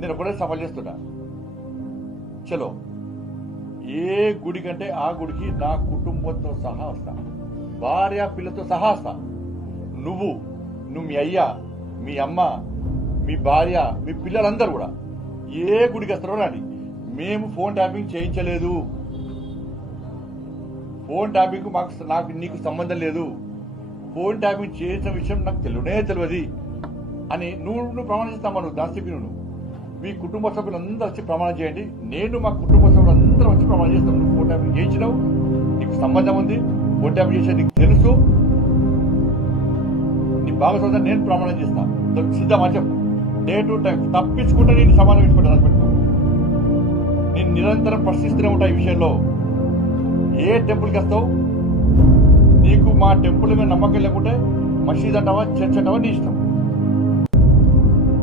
నేను ఒకటే సవాల్ చేస్తున్నా. చలో, ఏ గుడి కంటే ఆ గుడికి నా కుటుంబంతో సహా వస్తా, భార్య పిల్లతో సహా వస్తా. నువ్వు మీ అయ్యా, మీ అమ్మ, మీ భార్య, మీ పిల్లలందరూ కూడా ఏ గుడికి వస్తారో రాని. మేము ఫోన్ ట్యాపింగ్ చేయించలేదు. ఫోన్ ట్యాపింగ్ నాకు నీకు సంబంధం లేదు. ఫోన్ ట్యాపింగ్ చేసిన విషయం నాకు తెలియదు అని నువ్వు ప్రమాణం చేస్తామా? నువ్వు దాస్తిపి నువ్వు మీ కుటుంబ సభ్యులందరూ వచ్చి ప్రమాణం చేయండి. నేను మా కుటుంబ సభ్యులందరూ వచ్చి ప్రమాణం చేస్తాను. నువ్వు ఫోన్ ట్యాపింగ్ చేయించినావు, నీకు సంబంధం ఉంది, ఫోన్ ట్యాపింగ్ చేసే నీకు తెలుసు, నీ భాగస్వామ్యం నేను ప్రమాణం చేస్తాను. సిద్ధమా చెప్పు. డే టు టైం తప్పించుకుంటే నేను సమాధానం ఇచ్చిపెట్టాను. పెట్టుకో, నేను నిరంతరం ప్రశ్నిస్తూనే ఉంటా ఈ విషయంలో. ఏ టెంపుల్కి వస్తావు? నీకు మా టెంపుల్ మీద నమ్మకం లేకుంటే మసీద్ అంటావా, చర్చ్ అంటావా, నీ ఇష్టం.